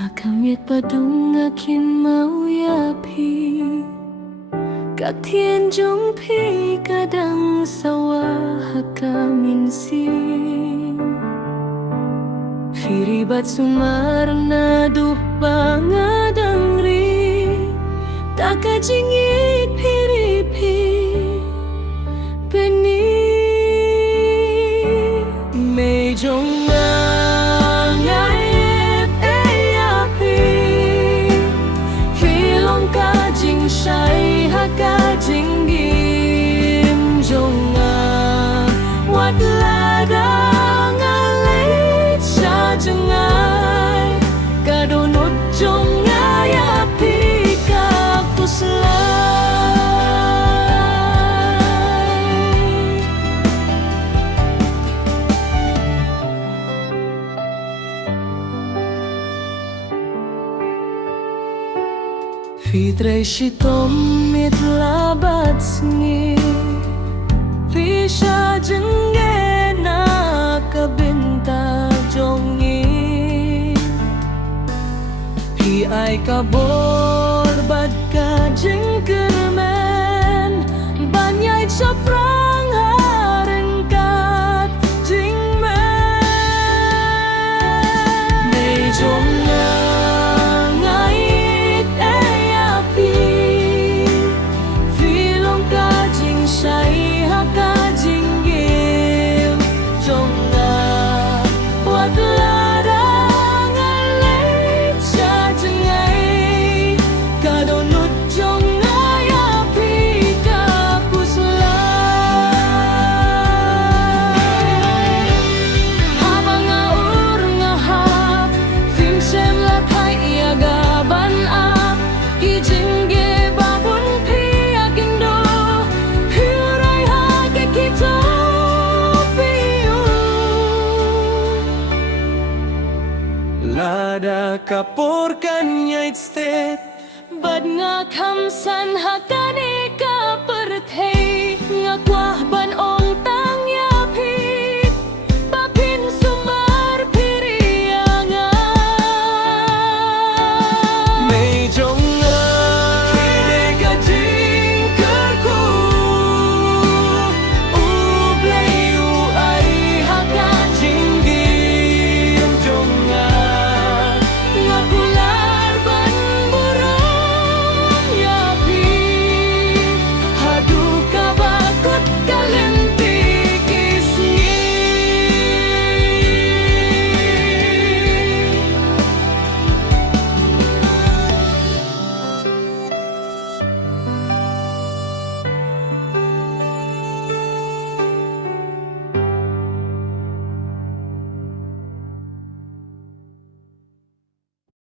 Kamit padung akin mau yapi Katien jong pi kadang sawah kaminsin Firibat sumarna duh bangadang ri Taka jingit piripi Peni Mejong Shai haka jingim jonga wat ladang alai cha jengai kadonut jonga ya pika kuslai Fitrei shitom mit labat sni Fisha jengena kabinta jongi Hi ai kabor bad ka jengkermen Banyai caprang harengkat jingmen Nei jonga Lada kapur kan nyait stet Bad nga kamsan hakane ka perthei